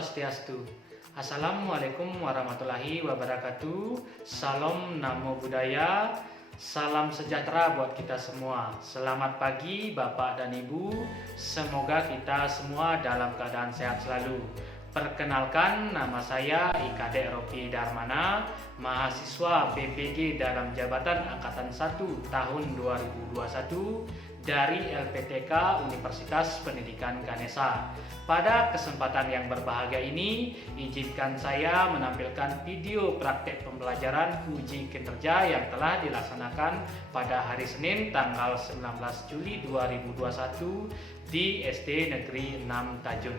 Swastiastu. Assalamualaikum warahmatullahi wabarakatuh. Salam Namo Buddhaya. Salam sejahtera buat kita semua. Selamat pagi Bapak dan Ibu. Semoga kita semua dalam keadaan sehat selalu. Perkenalkan, nama saya IKD Rofi Darmana, mahasiswa PPG dalam jabatan Angkatan 1 tahun 2021 dari LPTK Universitas Pendidikan Ganesha. Pada kesempatan yang berbahagia ini, izinkan saya menampilkan video praktek pembelajaran uji kinerja yang telah dilaksanakan pada hari Senin tanggal 19 Juli 2021 di SD Negeri 6 Tajun.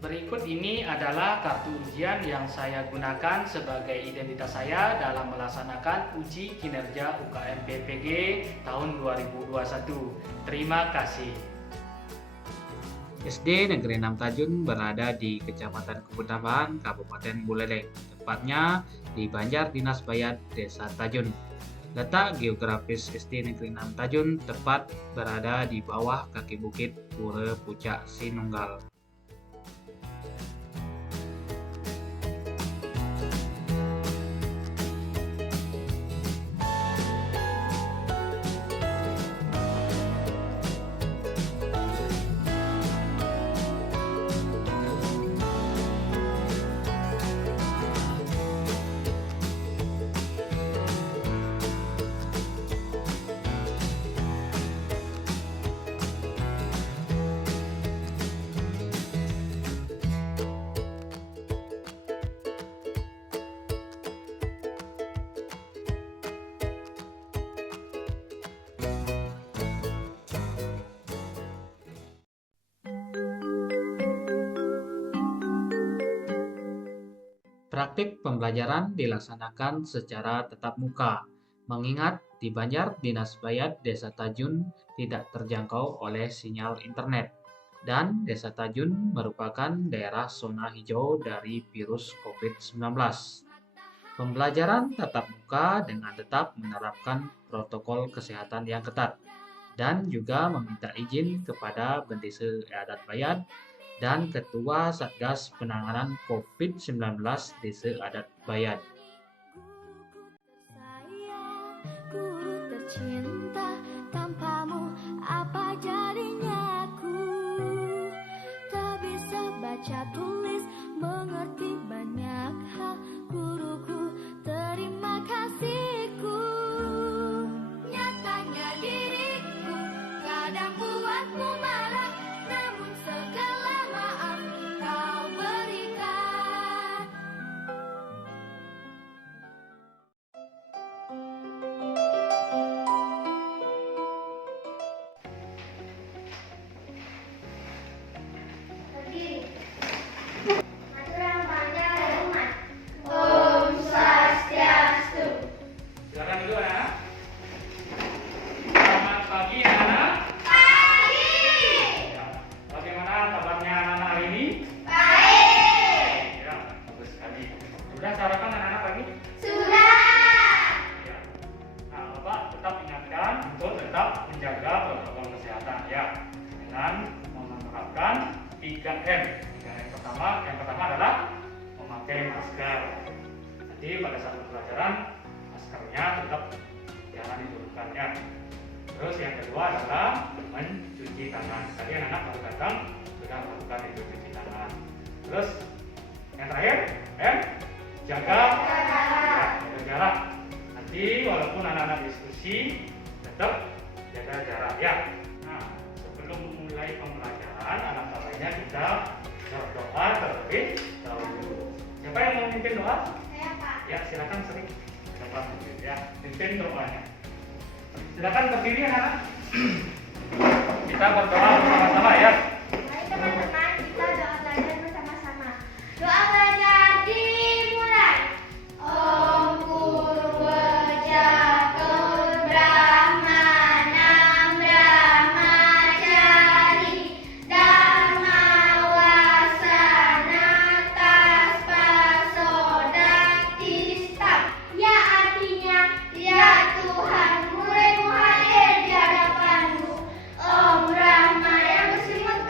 Berikut ini adalah kartu ujian yang saya gunakan sebagai identitas saya dalam melaksanakan uji kinerja UKM PPG tahun 2021. Terima kasih. SD Negeri 6 Tajun berada di Kecamatan Kebun Kabupaten Buleleng, tepatnya di Banjar Dinas Bayat, Desa Tajun. Letak geografis SD Negeri 6 Tajun tepat berada di bawah kaki bukit Pura Pucak Sinunggal. Praktik pembelajaran dilaksanakan secara tatap muka, mengingat di Banjar Dinas Bayat Desa Tajun tidak terjangkau oleh sinyal internet, dan Desa Tajun merupakan daerah zona hijau dari virus COVID-19. Pembelajaran tatap muka dengan tetap menerapkan protokol kesehatan yang ketat, dan juga meminta izin kepada Bendesa Adat Bayat dan Ketua Satgas Penanganan COVID-19 Desa Adat Bayat. Guru tercinta, tanpamu apa jadinya aku? Tak bisa baca tulis, mengerti banyak hal. Guruku, terima kasihku. Nyatanya diriku kadang buatmu marah, namun segala maaf kau berikan. Om Swastiastu. Silakan dulu ya. Selamat pagi anak-anak. Pagi. Ya. Bagaimana kabarnya anak-anak hari ini? Baik. Ya, bagus sekali. Sudah sarapan anak-anak pagi? Sudah. Ya. Nah, Bapak tetap ingatkan untuk tetap menjaga protokol kesehatan ya, dengan menerapkan 3M. Yang pertama adalah memakai masker. Nanti pada saat pembelajaran maskernya tetap jangan diturunkan ya. Terus yang kedua adalah mencuci tangan. Tadi anak-anak baru datang sudah melakukan itu cuci tangan. Terus yang terakhir, jaga jarak. Nanti walaupun anak-anak diskusi tetap jaga jarak ya. Nah, sebelum mulai pembelajaran, alangkah baiknya kita berdoa terlebih dahulu. Siapa yang mau memimpin doa? Saya Pak. Ya, silakan sering depan ya, pimpin doanya. Silakan berdiri anak. Kita berdoa bersama-sama ya. Mari teman-teman kita doa belajar bersama-sama. Doa belajar dimulai. Om Purwajatur Brahmanam Brahmacari Dharma Wasana Taspasodatista. Ya, artinya ya Tuhan, murid-murid hadir di hadapanmu. Om Brahma yang berselimut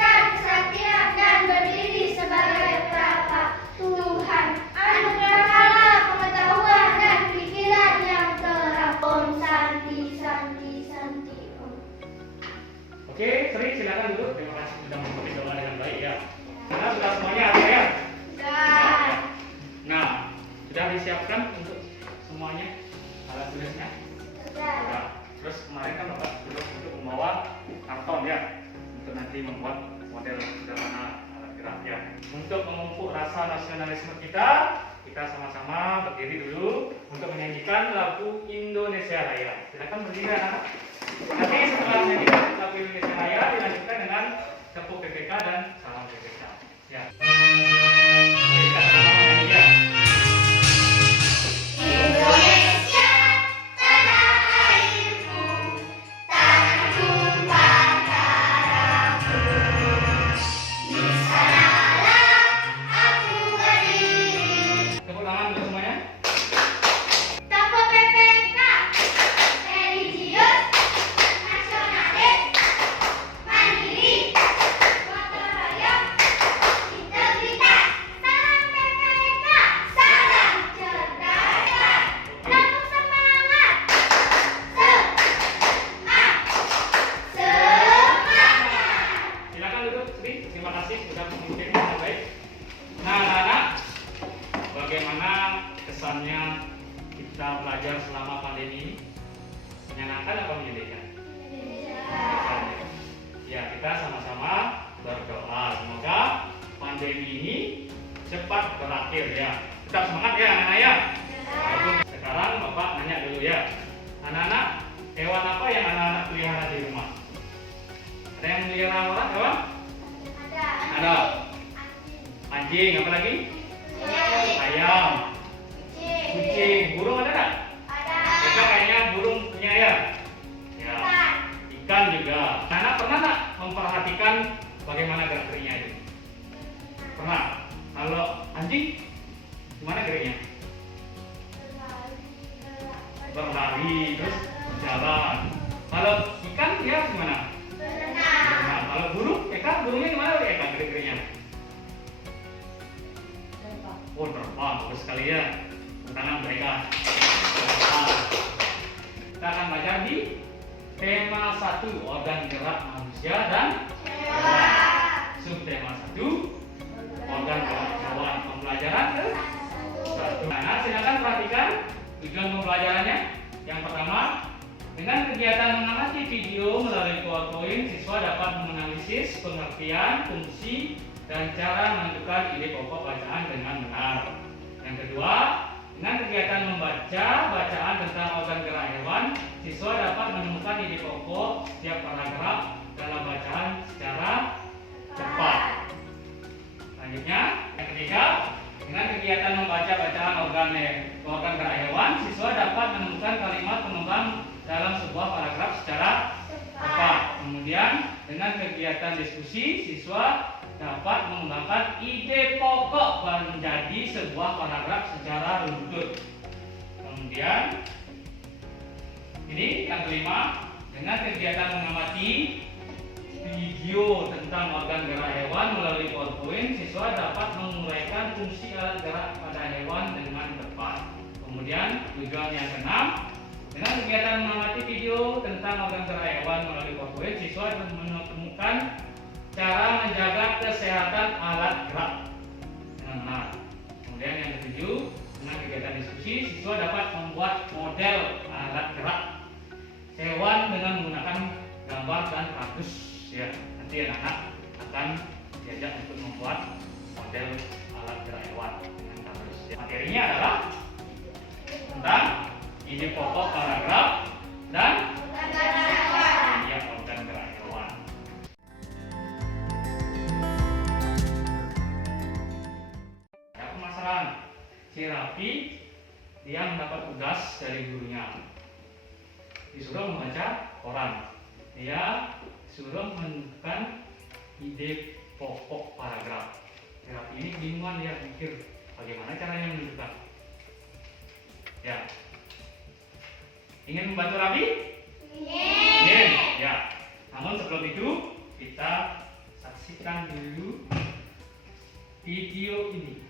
memupuk rasa nasionalisme kita sama-sama berdiri dulu untuk menyanyikan lagu Indonesia Raya. Silakan berdiri anak-anak. Nanti setelah menyanyikan lagu Indonesia Raya dilanjutkan dengan tepuk PPK dan salam PPK. Ya. Oke, kita sama-sama nyanyi ya. Indonesia, tanah airku, tanah tumpah darahku. Di sanalah aku berdiri. Tepuk tangan untuk semuanya. Tepuk PPK, religius, nasionalis, mandiri, gotong royong, integritas. Salam PPK, salam cerdas, penuh semangat, semangat. Silakan duduk, Sri. Terima kasih sudah memimpin dengan baik. Nah, anak-anak, bagaimana kesannya kita belajar selama pandemi ini? Menyenangkan atau menyedihkan? Ya, kita sama-sama berdoa semoga pandemi ini cepat berakhir ya. Tetap semangat ya anak-anak ya. Walaupun sekarang Bapak nanya dulu ya. Anak-anak, hewan apa yang anak-anak pelihara di rumah? Ada yang melihara orang hewan? Ada. Anjing, apa lagi? Ayam, kucing, burung ada nggak? Kita kayaknya burung punya ya. Ya. Ikan juga. Anak pernah nggak memperhatikan bagaimana gerak geriknya itu? Pernah. Kalau anjing, gimana geriknya? Berlari, terus berjalan. Kalau ikan dia gimana? Nah, kalau burung, burungnya gimana Eka gerik-geriknya? Oh, terbang, bagus sekali ya. Tangan mereka. Kita akan belajar di tema 1, organ gerak manusia dan hewan. Subtema 1, organ gerak hewan. Pembelajaran ke 1. Nah, silakan perhatikan tujuan pembelajarannya. Yang pertama, dengan kegiatan mengamati video melalui PowerPoint, siswa dapat menganalisis pengertian, fungsi, dan cara menentukan ide pokok bacaan dengan benar. Yang kedua, dengan kegiatan membaca bacaan tentang organ gerak hewan, siswa dapat menemukan ide pokok setiap paragraf dalam bacaan secara cepat. Selanjutnya, yang ketiga, dengan kegiatan membaca bacaan organ gerak hewan, siswa dapat menemukan kalimat pengembang dalam sebuah paragraf secara tepat. Kemudian, dengan kegiatan diskusi, siswa dapat mengembangkan ide pokok menjadi sebuah paragraf secara runtut. Kemudian, ini yang kelima, dengan kegiatan mengamati video tentang organ gerak hewan melalui PowerPoint, siswa dapat menguraikan fungsi alat gerak pada hewan dengan tepat. Kemudian, tujuan yang keenam, dengan kegiatan mengamati video tentang organ gerak hewan melalui PowerPoint, siswa menemukan cara menjaga kesehatan alat gerak dengan benar. Kemudian yang ketujuh, dengan kegiatan diskusi, siswa dapat membuat model alat gerak hewan dengan menggunakan gambar dan kardus. Ya, nanti anak-anak akan diajak untuk membuat model alat gerak hewan dengan kardus. Ya. Materinya adalah tentang ide pokok paragraf dan organ gerak hewan. Si Raffi dia mendapat tugas dari gurunya, disuruh membaca koran. Dia disuruh menentukan ide pokok paragraf. Si Raffi ini bingungan, dia mikir bagaimana caranya menentukan. Ya, ingin membantu Raffi? Ingin. Ya. Namun sebelum itu kita saksikan dulu video ini.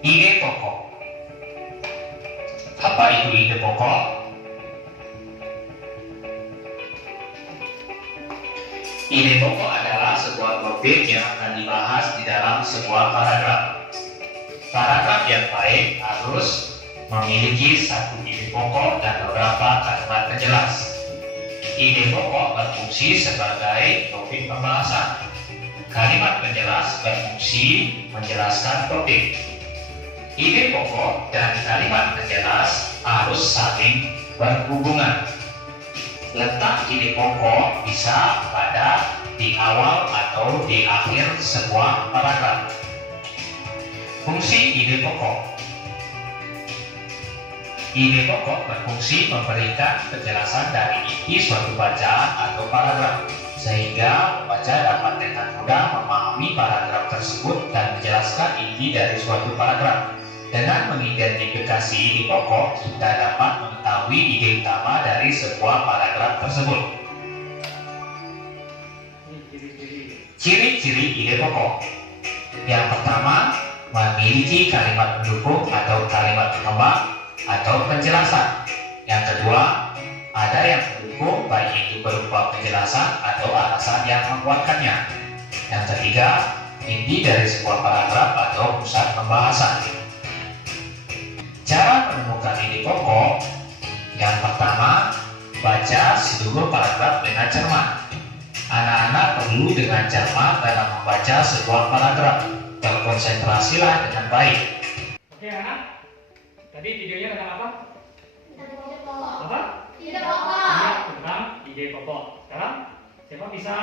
Ide pokok. Apa itu ide pokok? Ide pokok adalah sebuah topik yang akan dibahas di dalam sebuah paragraf. Paragraf yang baik harus memiliki satu ide pokok dan beberapa kalimat penjelas. Ide pokok berfungsi sebagai topik pembahasan. Kalimat penjelas berfungsi menjelaskan topik. Ide pokok dan kalimat penjelas harus saling berhubungan. Letak ide pokok bisa pada di awal atau di akhir sebuah paragraf. Fungsi ide pokok. Ide pokok berfungsi memberikan penjelasan dari inti suatu bacaan atau paragraf, sehingga pembaca dapat dengan mudah memahami paragraf tersebut dan menjelaskan inti dari suatu paragraf. Dengan mengidentifikasi ide pokok, kita dapat mengetahui ide utama dari sebuah paragraf tersebut. Ciri-ciri ide pokok. Yang pertama, memiliki kalimat pendukung atau kalimat pengembang atau penjelasan. Yang kedua, ada yang mendukung, baik itu berupa penjelasan atau alasan yang menguatkannya. Yang ketiga, inti dari sebuah paragraf atau pusat pembahasan. Cara menemukan ide pokok. Yang pertama, baca seluruh paragraf dengan cermat. Anak-anak perlu dengan cermat dalam membaca sebuah paragraf. Berkonsentrasilah dengan baik. Oke anak, tadi videonya tentang apa? Ide pokok. Apa? Ide pokok. Iya, tentang ide pokok. Sekarang siapa bisa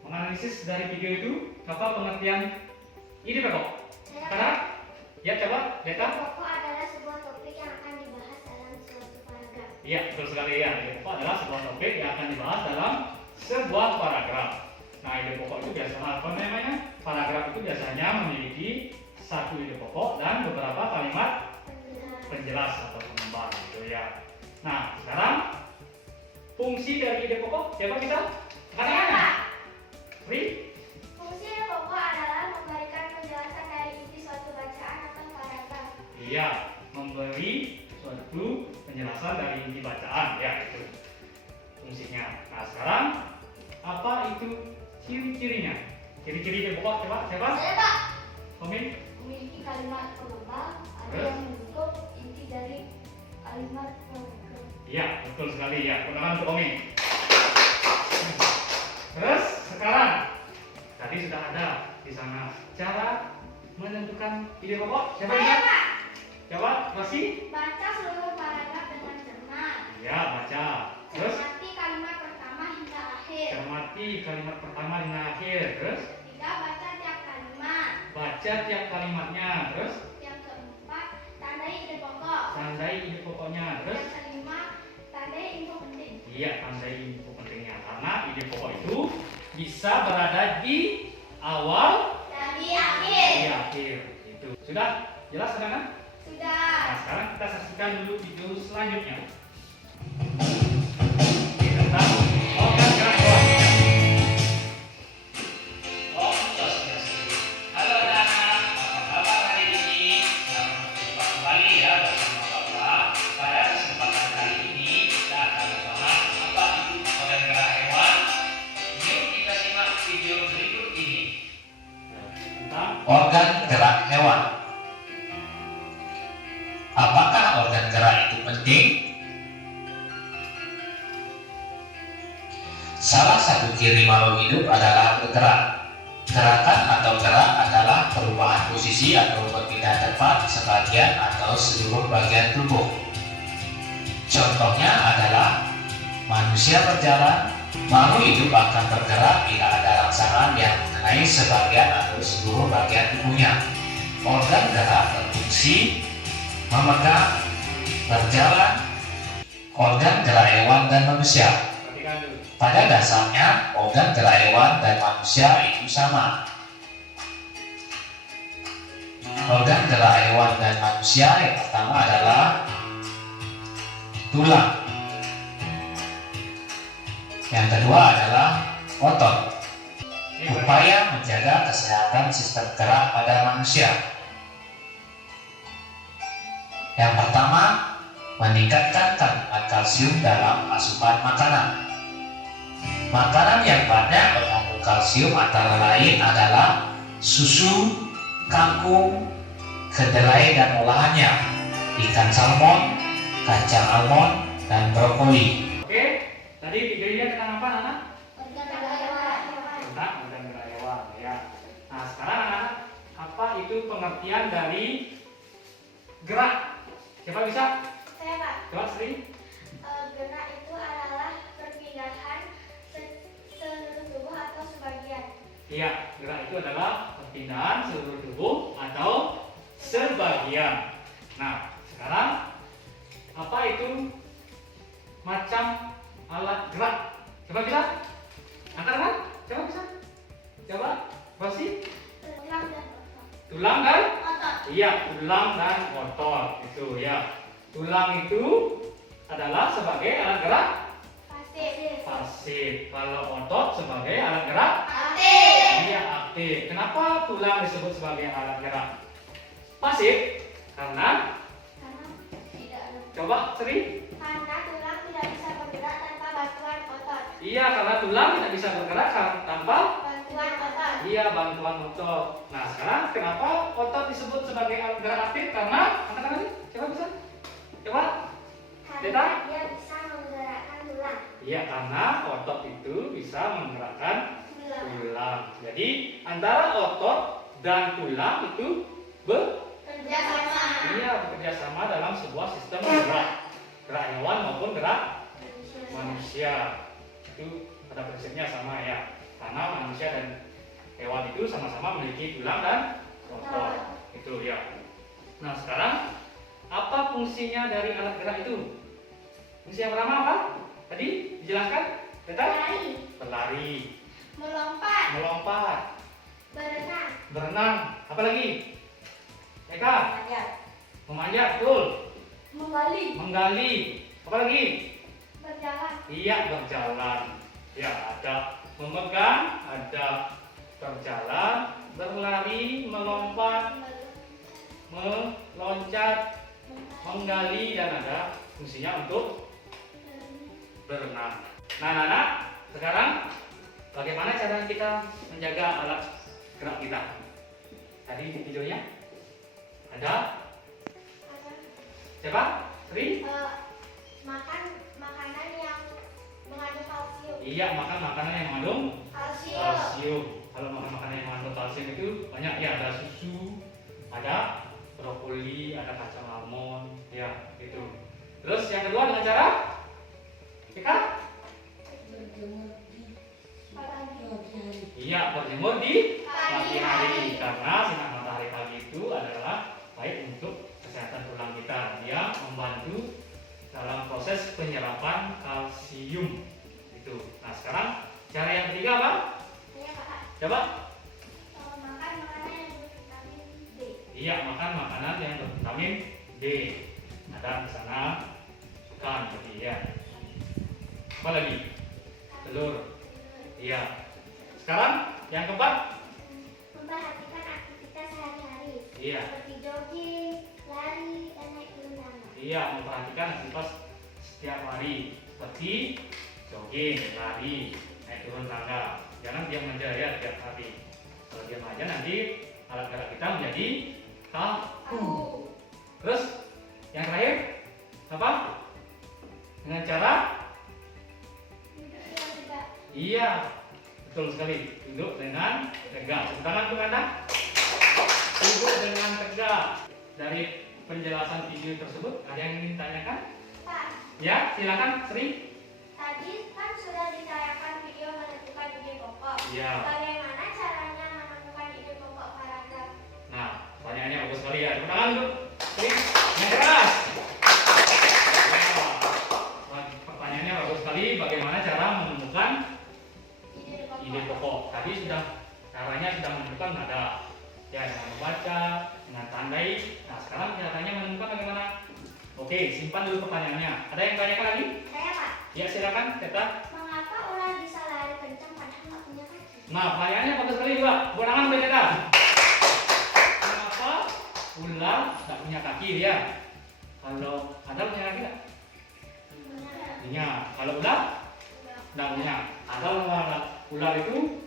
menganalisis dari video itu apa pengertian ide pokok? Karena ya coba Ide Deta. pokok adalah sebuah topik yang akan dibahas dalam suatu paragraf. Iya, betul sekali ya. Ide pokok adalah sebuah topik yang akan dibahas dalam sebuah paragraf. Nah, ide pokok itu biasanya apa namanya? Paragraf itu biasanya memiliki satu ide pokok dan beberapa kalimat penjelas atau pengembang gitu ya. Nah, sekarang fungsi dari ide pokok siapa bisa? Katakan. Ri? Fungsi ide pokok adalah memberikan penjelasan dari inti suatu bacaan atau paragraf. Iya, memberi suatu penjelasan dari inti bacaan ya itu fungsinya. Nah, sekarang apa itu ciri-cirinya? Ciri-ciri ide pokok coba siapa? Saya Pak, Komen. memiliki kalimat pengembang, ada Terus? yang mendukung inti dari kalimat paragraf. Iya, betul sekali ya. Gunakan untuk Omi. Terus sekarang tadi sudah ada di sana cara menentukan ide pokok. Siapa Saya ingat? Pak, Coba masih? baca seluruh paragraf dengan cermat. Ya, baca. Terus Cermati kalimat pertama hingga akhir. cermati kalimat pertama hingga akhir. Terus Ketiga, baca tiap kalimat. baca tiap kalimatnya. Terus Yang keempat, tandai ide pokok. tandai ide pokoknya. Terus Yang kelima, tandai info penting. iya, tandai info pentingnya. Karena ide pokok itu bisa berada di awal Dan di akhir. di akhir. Itu sudah jelas kan? Sudah. Nah, sekarang kita saksikan dulu video selanjutnya. Ini tentang organ gerak hewan. Halo anak-anak, apa kabar hari ini? Selamat berjumpa kembali ya bersama Bapak. Pada kesempatan kali ini kita akan membahas apa itu organ gerak hewan. Yuk kita simak video berikut ini. Tentang Organ gerak hewan. Apakah organ gerak itu penting? Salah satu ciri makhluk hidup adalah bergerak. Gerakan atau gerak adalah perubahan posisi atau berpindah tempat sebagian atau seluruh bagian tubuh. Contohnya adalah manusia berjalan, makhluk hidup akan bergerak bila ada rangsangan yang mengenai sebagian atau seluruh bagian tubuhnya. Organ gerak berfungsi memegang, berjalan, organ gerak hewan dan manusia. perhatikan dulu. Pada dasarnya, organ gerak hewan dan manusia itu sama. Organ gerak hewan dan manusia yang pertama adalah tulang. Yang kedua adalah otot. Upaya menjaga kesehatan sistem gerak pada manusia. Yang pertama, meningkatkan kandungan kalsium dalam asupan makanan. Makanan yang banyak mengandung kalsium antara lain adalah susu, kangkung, kedelai dan olahannya, ikan salmon, kacang almond, dan brokoli. Oke, tadi videonya tentang apa, anak? Organ gerak hewan. Tentang organ gerak hewan, ya. Nah, sekarang anak, apa itu pengertian dari gerak? Siapa bisa? Saya Pak. Coba Sri. Gerak itu adalah perpindahan seluruh tubuh atau sebagian. Iya, gerak itu adalah perpindahan seluruh tubuh atau sebagian. Nah, sekarang apa itu macam alat gerak? Coba bisa? Angkat tangan? Coba bisa? Coba, pasti? Tulang dan otot. Tulang dan? Otot. Iya, tulang dan otot itu ya. Tulang itu adalah sebagai alat gerak Pasif. pasif. Kalau otot sebagai alat gerak Aktif. iya aktif. Kenapa tulang disebut sebagai alat gerak pasif? Karena Karena tidak ada. coba Sri. Karena tulang tidak bisa bergerak tanpa bantuan otot. Iya, karena tulang tidak bisa bergerak tanpa Bantuan otot. iya bantuan otot. Nah, sekarang kenapa otot disebut sebagai alat gerak aktif? Karena angkat tangan nih. Coba bisa? Coba. Karena dia bisa menggerakkan tulang. Iya, karena otot itu bisa menggerakkan Tulang. tulang. Jadi antara otot dan tulang itu Kerjasama. bekerja sama dalam sebuah sistem gerak hewan maupun gerak manusia. Itu pada prinsipnya sama ya. Karena manusia dan hewan itu sama-sama memiliki tulang dan otot. Itu ya. Nah, sekarang apa fungsinya dari alat gerak itu? Fungsi yang pertama apa? Tadi dijelaskan? Teta? Berlari. Berlari, Melompat. melompat, Berenang. berenang, apa lagi? Eka, Memanjat. memanjat, betul. Menggali. Menggali, apa lagi? Berjalan. Iya, berjalan. Ya, ada memegang, ada berjalan, berlari, melompat, meloncat, menggali, dan ada fungsinya untuk berenang. Nah, anak-anak, sekarang bagaimana cara kita menjaga alat gerak kita? Tadi di videonya ada siapa? Sri? Makan makanan yang mengandung kalsium. Iya, makan makanan yang mengandung Kalsium. kalsium. Kalau makan makanan yang mengandung kalsium itu banyak ya, ada susu, ada brokoli, ada kacang almond, ya itu. Terus yang kedua dengan cara kita iya berjemur di pagi hari karena sinar matahari pagi itu adalah baik untuk kesehatan tulang kita. Dia membantu dalam proses penyerapan kalsium itu. Nah, sekarang cara yang ketiga apa? Saya Pak. Coba. Makan makanan yang bervitamin B. Iya, makan makanan yang bervitamin B. Ada di sana ikan, jadi ya. Apa lagi? Telur. Iya. Sekarang yang keempat. Memperhatikan aktivitas sehari-hari. Iya. Seperti jogging, lari, dan naik turun tangga. Iya, memperhatikan aktivitas setiap hari seperti jogging, lari, naik turun tangga. Jangan diam aja ya tiap hari. Kalau diam aja nanti alat gerak kita menjadi kaku. Terus yang terakhir apa? Dengan cara Yang tidak iya, betul sekali. Duduk dengan tegak. Tepuk tangan untuk Anda. Duduk dengan tegak. Dari penjelasan video tersebut, ada yang ingin tanyakan? Pak, Ya, silakan Sri. tadi kan sudah ditayangkan video menentukan ide pokok. Ya. Bagaimana caranya menemukan ide pokok paragraf? Nah, pertanyaannya bagus sekali ya. Tepuk tangan untuk Sri. Yang keras. Ya. Pertanyaannya bagus sekali. Bagaimana cara menemukan ide pokok? Tadi sudah caranya sudah menentukan ada. Ya, dengan membaca, dengan tandai. Nah, sekarang caranya menemukan bagaimana? Oke, simpan dulu pertanyaannya. Ada yang tanyakan lagi? Saya Pak, Ya, silakan, Teta. mengapa ular bisa lari kencang padahal nggak punya kaki? Nah, pertanyaannya bagus sekali juga. Tepuk tangan untuk Teta. Kenapa ular tak punya kaki dia? Kalau ada punya kaki nggak? Punya. Kalau ular? namanya. Ada ular itu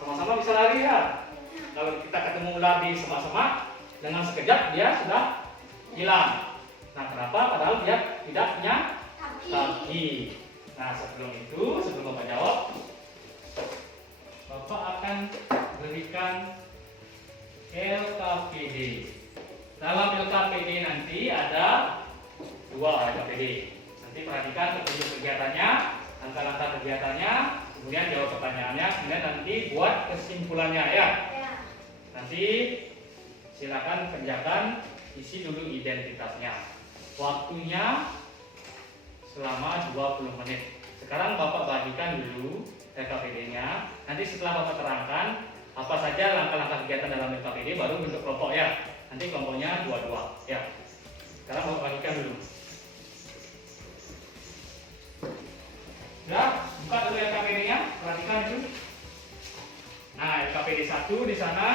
sama-sama bisa lari ya. Kalau kita ketemu ular di semak-semak, dengan sekejap dia sudah hilang. Nah, kenapa? Padahal dia tidak punya kaki. Nah, sebelum Bapak jawab, Bapak akan berikan LKPD. Dalam LKPD nanti ada 2 LKPD. Nanti perhatikan petunjuk kegiatannya, langkah-langkah kegiatannya, kemudian jawab pertanyaannya, kemudian nanti buat kesimpulannya ya. Nanti silakan kerjakan, isi dulu identitasnya. Waktunya selama 20 menit. Sekarang Bapak bagikan dulu LKPD-nya. Nanti setelah Bapak terangkan apa saja langkah-langkah kegiatan dalam LKPD, baru bentuk kelompok ya. Nanti kelompoknya 2-2 ya. Sekarang Bapak bagikan dulu. Ya, buka dulu LKPD-nya, perhatikan itu. Nah, LKPD 1 di sana.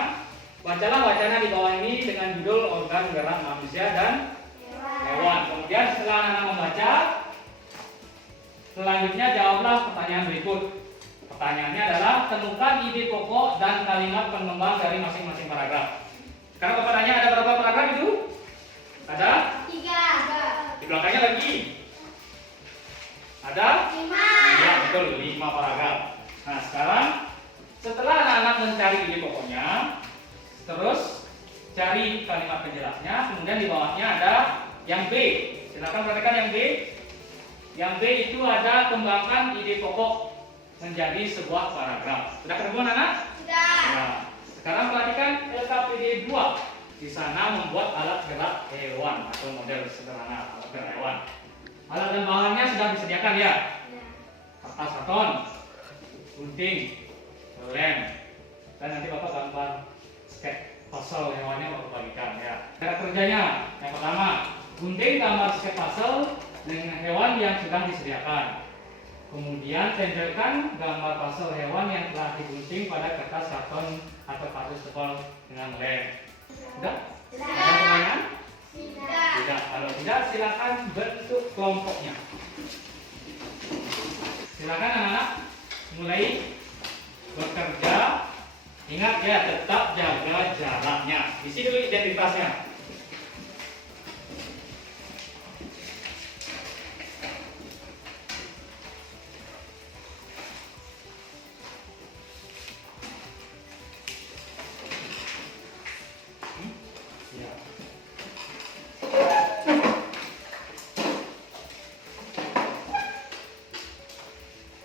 Bacalah wacana di bawah ini dengan judul organ gerak manusia dan hewan. Kemudian setelah anak membaca, selanjutnya jawablah pertanyaan berikut. Pertanyaannya adalah temukan ide pokok dan kalimat pengembang dari masing-masing paragraf. Sekarang Bapak tanya, ada berapa paragraf itu? Ada? 3. Di belakangnya lagi? Ada? 5. Iya, betul, 5 paragraf. Nah, sekarang setelah anak-anak mencari ide pokoknya, terus cari kalimat penjelasnya, kemudian di bawahnya ada yang B. Silakan perhatikan yang B. Yang B itu ada kembangkan ide pokok menjadi sebuah paragraf. Sudah ketemu anak? Sudah. Nah, sekarang perhatikan LKPD 2. Di sana membuat alat gerak hewan atau model sederhana alat gerak hewan. Alat dan bahannya sudah disediakan ya. Kertas karton, gunting, lem, dan nanti Bapak gambar sketch puzzle hewannya Bapak bagikan ya. Cara kerjanya, yang pertama, gunting gambar sketch puzzle dengan hewan yang sudah disediakan. Kemudian tempelkan gambar puzzle hewan yang telah digunting pada kertas karton atau kardus tebal dengan lem. Sudah? Ada pertanyaan? Tidak. Kalau tidak, silakan bentuk kelompoknya. Silakan anak-anak mulai bekerja. Ingat ya, tetap jaga jaraknya. Isi dulu identitasnya. Ya.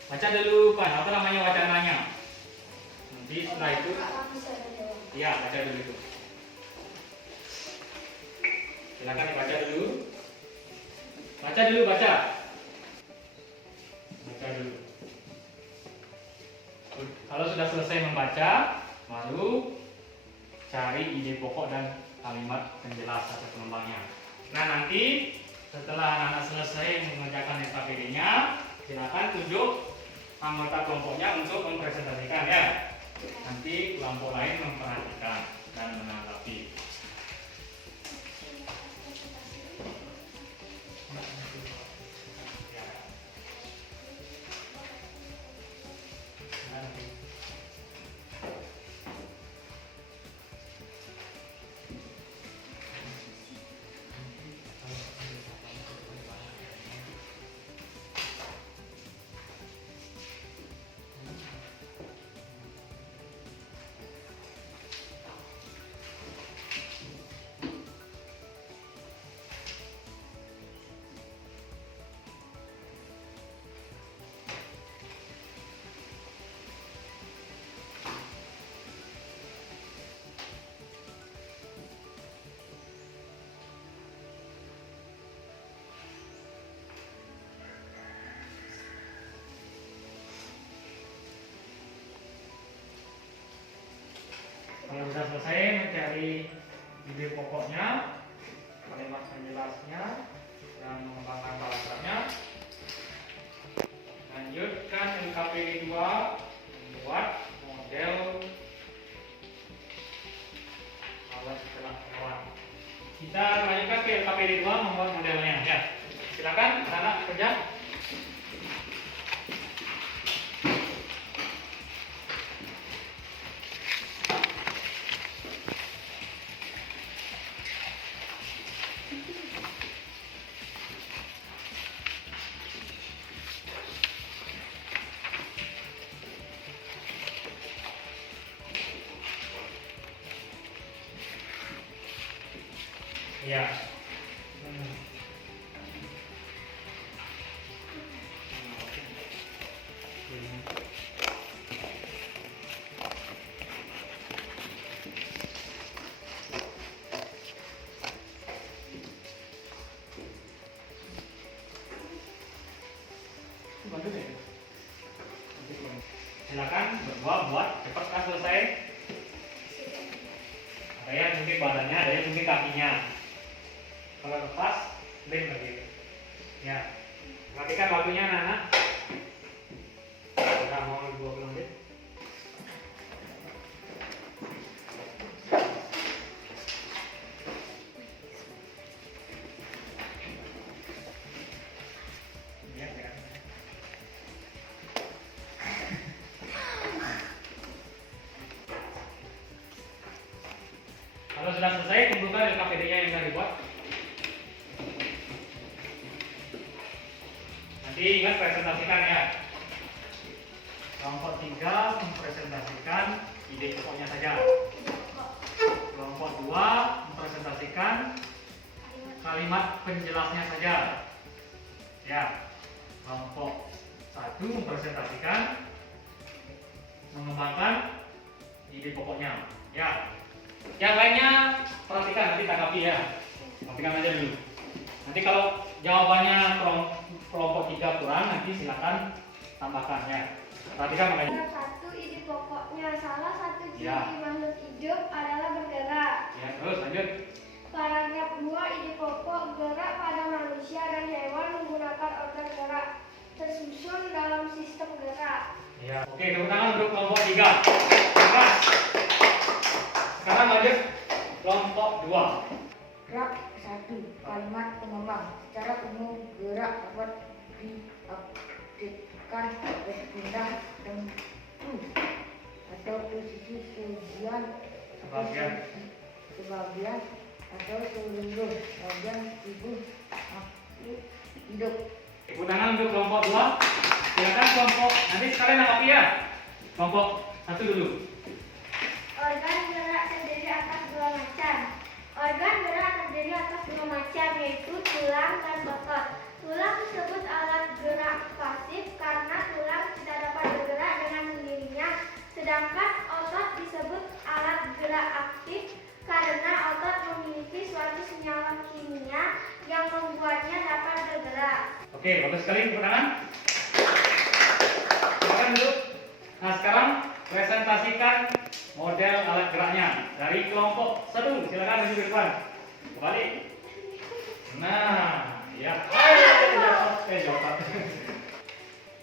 Baca dulu Pak, apa namanya wacananya? Nanti setelah itu, ya baca dulu itu. Silakan dibaca dulu. Baca dulu, baca. Baca dulu. Kalau sudah selesai membaca, baru cari ide pokok dan kalimat penjelas atau pengembangnya. Nah, nanti setelah anak-anak selesai mengerjakan SKPD-nya, silakan tunjuk anggota kelompoknya untuk mempresentasikan ya. Nanti kelompok lain memperhatikan dan menanggapi. Kalau sudah selesai mencari ide pokoknya, kalimat penjelasnya, dan mengembangkan paragrafnya, lanjutkan LKPD 2 membuat model alat gerak hewan. Kita lanjutkan ke LKPD 2 membuat modelnya ya. Silakan anak kerja. Iya. Hmm. Bantu deh. Silakan berdua buat cepat kan selesai. Ada yang mungkin badannya, ada yang mungkin kakinya. Kalau lepas, lem lagi. Ya. Perhatikan waktunya anak-anak. Sudah mau 20 menit. Ya, ya. Kalau sudah selesai, kumpulkan LKPD-nya yang sudah dibuat. Nanti ingat presentasikan ya. Kelompok 3 mempresentasikan ide pokoknya saja. Kelompok 2 mempresentasikan kalimat penjelasnya saja. Ya. Kelompok 1 mempresentasikan mengembangkan ide pokoknya. Ya. Yang lainnya perhatikan, nanti tanggapi ya. Perhatikan aja dulu. Nanti kalau jawabannya kelompok 3 kurang, nanti silakan tambahkan ya. Perhatikan makanya. Satu ide pokoknya, salah satu ciri Ya. makhluk hidup adalah bergerak. Ya, terus lanjut. Paragraf 2 ide pokok gerak pada manusia dan hewan menggunakan organ gerak tersusun dalam sistem gerak. Ya. Oke, tepuk tangan untuk kelompok 3. Jelas. Sekarang lanjut kelompok 2. Gerak 1. Kalimat pengembang. Secara umum gerak dapat diaktifkan berpindah tentu atau posisi sebagian atau seluruh bagian tubuh makhluk hidup. Tepuk tangan untuk kelompok 2. Silakan kelompok, nanti sekalian tanggapi ya. Kelompok 1 dulu. Organ gerak terdiri atas dua macam. Organ gerak terdiri atas dua macam, yaitu tulang dan otot. Tulang disebut alat gerak pasif karena tulang tidak dapat bergerak dengan sendirinya, sedangkan otot disebut alat gerak aktif karena otot memiliki suatu senyawa kimia yang membuatnya dapat bergerak. Oke, bagus sekali tepuk tangan. Silakan dulu. Nah, sekarang presentasikan model alat geraknya dari kelompok 1. Silakan maju ke depan. Kembali. Nah, ya. Jawab.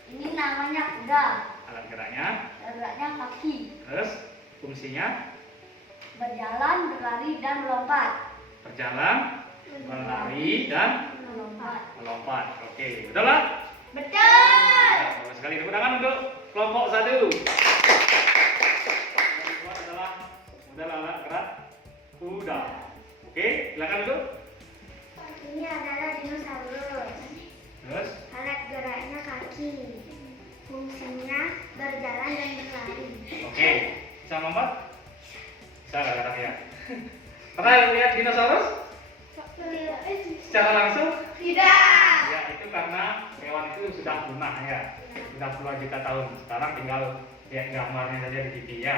Ini namanya kuda. Alat geraknya. Geraknya kaki. Terus fungsinya Berjalan, berlari, dan melompat. berjalan, berlari dan melompat. Oke, betul lah? Betul. Ya, bagus sekali. Tepuk tangan untuk kelompok 1. Yang kedua adalah model alat gerak kuda. Oke, silakan dulu. Ini adalah dinosaurus. Terus, Alat geraknya kaki. Fungsinya berjalan dan berlari. oke, bisa lompat? Bisa kadang ya. Pernah lihat dinosaurus secara langsung? Tidak. Ya, itu karena hewan itu sudah punah ya. Sudah puluhan juta tahun. Sekarang tinggal lihat gambarnya saja di TV ya.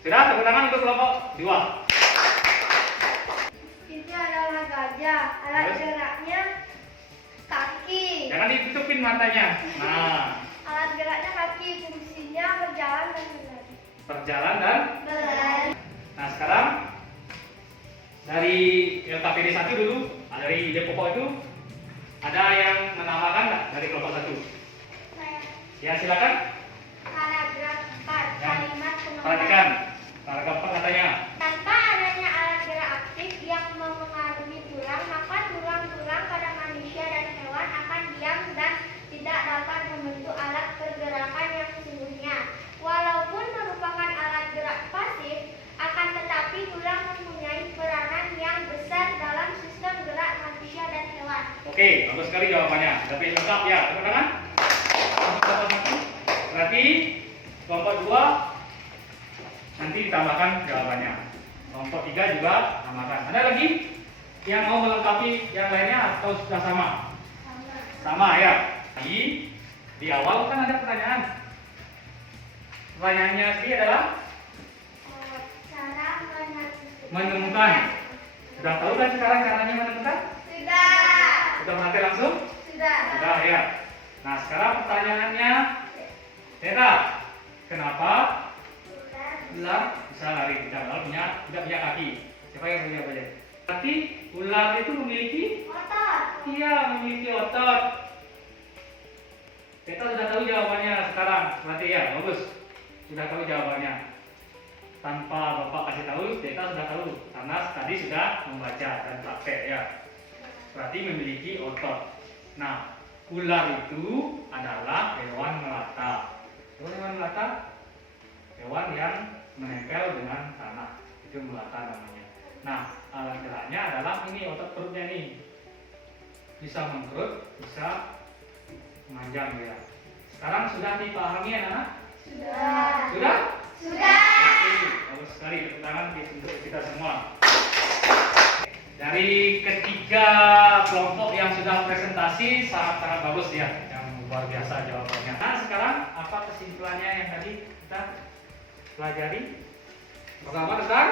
Sudah, tepuk tangan untuk kelompok 2. Ini adalah gajah. Alat Terus? geraknya kaki. Jangan ditutupin matanya. Nah, Alat geraknya kaki. Fungsinya berjalan dan berlari. berjalan dan Berlari. nah sekarang dari LKPD 1 dulu, dari ide pokok itu ada yang menambahkan nggak dari kelompok 1? Ya silakan. Paragraf 4. Ya. Kalimat pengembangan. Perhatikan. Paragraf 4 katanya. Tanpa adanya alat gerak aktif yang memengaruhi tulang, maka tulang-tulang pada manusia dan hewan akan diam dan tidak dapat membentuk alat pergerakan yang sesungguhnya. Walaupun merupakan alat gerak pasif, akan tetapi tulang mempunyai peranan yang besar dalam sistem gerak manusia dan hewan. Oke, bagus sekali jawabannya. Tapi lengkap ya, tepuk tangan. Untuk kelompok 1. Berarti kelompok 2 nanti ditambahkan jawabannya. Kelompok 3 juga tambahkan. Ada lagi? Yang mau melengkapi yang lainnya atau sudah sama? Sama ya. Di awal kan ada pertanyaan. Pertanyaannya sendiri adalah Cara menemukan. Sudah tahu kan sekarang caranya menemukan? Sudah. Sudah mengerti langsung? Sudah. Sudah ya. Nah sekarang pertanyaannya, Teta, kenapa ular bisa lari? Tidak punya kaki. Siapa yang punya baca? Berarti ular itu memiliki? Otot. Iya, memiliki otot. Teta sudah tahu jawabannya sekarang. Berarti ya, bagus. Sudah tahu jawabannya. Tanpa Bapak kasih tahu, Teta sudah tahu. Karena tadi sudah membaca dan praktek ya. Berarti memiliki otot. Nah, ular itu adalah hewan melata. Hewan melata? Hewan yang menempel dengan tanah. Itu melata namanya. Nah, alat geraknya adalah ini otot perutnya nih. Bisa mengkerut, bisa memanjang ya. Sekarang sudah dipahami anak-anak? Sudah. Sudah? Sudah. Oke, bagus sekali, tepuk tangan untuk kita semua. Dari ketiga kelompok yang sudah presentasi sangat-sangat bagus ya, yang luar biasa jawabannya. Nah, sekarang apa kesimpulannya yang tadi kita pelajari? Pertama tentang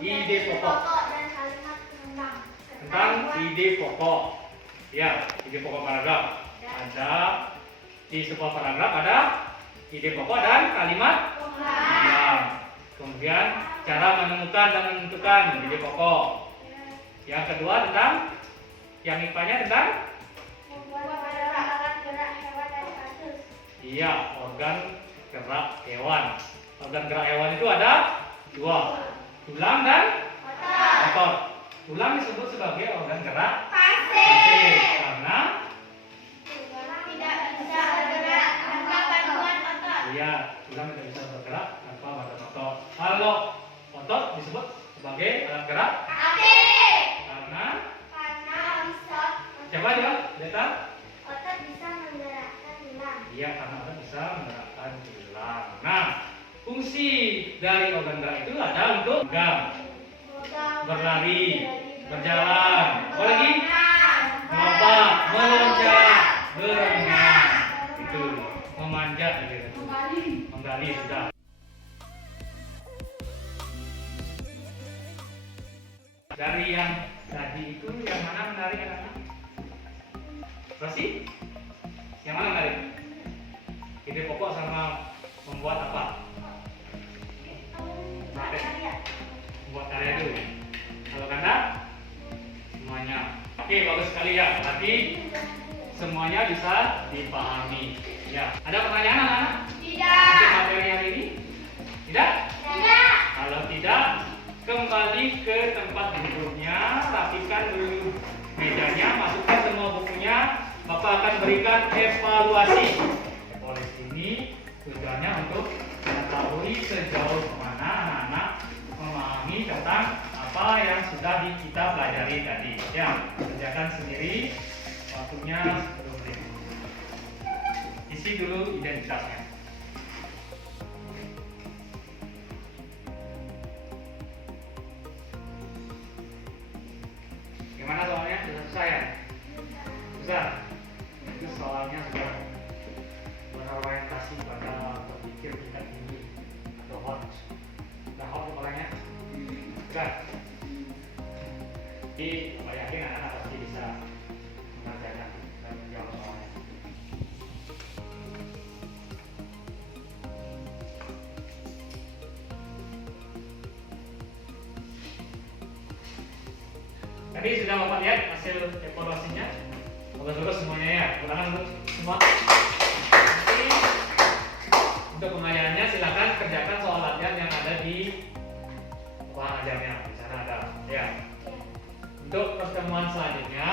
ide pokok. Dan kalimat penembang. Tentang ide pokok. Ya, ide pokok paragraf. Ada di sebuah paragraf ada ide pokok dan kalimat penembang. Kemudian cara menemukan dan menentukan ide pokok. Yang kedua tentang yang IPA-nya tentang Membuat alat gerak hewan dan kasus. iya, organ gerak hewan. Organ gerak hewan itu ada dua, tulang dan otot. Tulang disebut sebagai organ gerak pasif karena Tidak bisa bergerak tanpa bantuan otot. iya, tulang tidak bisa bergerak tanpa bantuan otot. Kalau otot disebut sebagai alat gerak karena Bisa coba lihat data. otot bisa menggerakkan tulang. Iya, karena otot bisa menggerakkan tulang. Nah, fungsi dari organ gerak itu ada untuk berlari, berjalan, apa lagi? Melompat, meloncat, berenang, itu memanjat, gitu. Menggali sudah. Dari yang tadi itu yang mana menarik anak-anak? Rosi? Yang mana menarik? Ide pokok sama membuat apa? Membuat karya itu. Kalau Kanda? Semuanya. Oke, bagus sekali ya. Berarti semuanya bisa dipahami. Ya. Ada pertanyaan anak-anak? Untuk materi hari ini? Tidak? Kalau tidak, kembali ke tempat duduknya, rapikan dulu mejanya, masukkan semua bukunya. Bapak akan berikan evaluasi. Evaluasi ini tujuannya untuk mengetahui sejauh mana anak-anak memahami tentang apa yang sudah kita pelajari tadi. Ya, kerjakan sendiri. Waktunya 10 menit. Isi dulu identitasnya. Gimana soalnya? Sudah selesai ya? Susah? Itu soalnya sudah berorientasi pada berpikir tingkat tinggi atau hot. Sudah hot kepalanya? Sudah? Jadi, Bapak yakin anak-anak pasti bisa mengerjakan dan menjawab soalnya. Tadi sudah Bapak lihat hasil evaluasinya. Bagus-bagus semuanya ya. Ulangan untuk semua. Nanti untuk pengaliannya silakan kerjakan soal latihan yang ada di ruang ajarnya. Di sana ada. Ya. Untuk pertemuan selanjutnya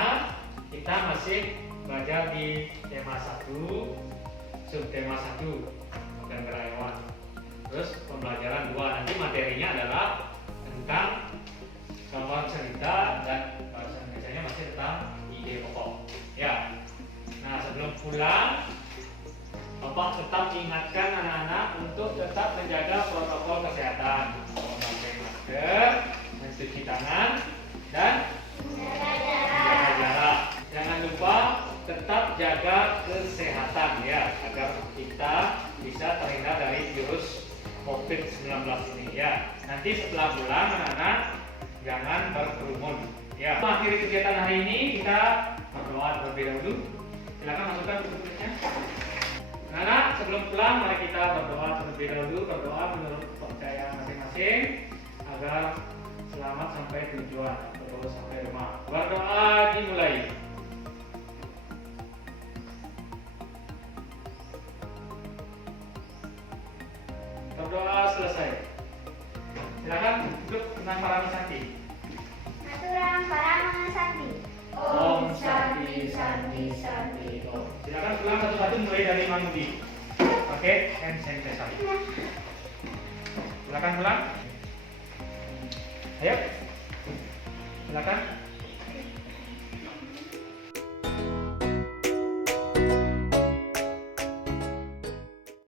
kita masih belajar di tema 1, subtema 1, organ gerak hewan. Terus pembelajaran 2 nanti materinya adalah tentang gambar cerita dan bahasan biasanya masih tentang ide pokok. Ya. Nah, sebelum pulang, Bapak tetap ingatkan anak-anak untuk tetap menjaga protokol kesehatan, memakai masker, mencuci tangan dan jaga jarak. Jangan lupa tetap jaga kesehatan ya, agar kita bisa terhindar dari virus COVID-19 ini ya. Nanti setelah pulang anak-anak jangan berkerumun ya. Akhiri kegiatan hari ini kita berdoa terlebih dahulu. Silakan masukkan buku-bukunya. Anak-anak sebelum pulang mari kita berdoa terlebih dahulu, berdoa menurut kepercayaan masing-masing agar selamat sampai tujuan atau sampai rumah. Berdoa dimulai. Berdoa selesai. Silakan duduk dengan para mesanti. Aturang Parama Santi. Om Santi Santi Santi Om. Silakan pulang satu-satu mulai dari Mangudi. Pakai hand sanitizer. Silakan pulang. Ayo. Silakan.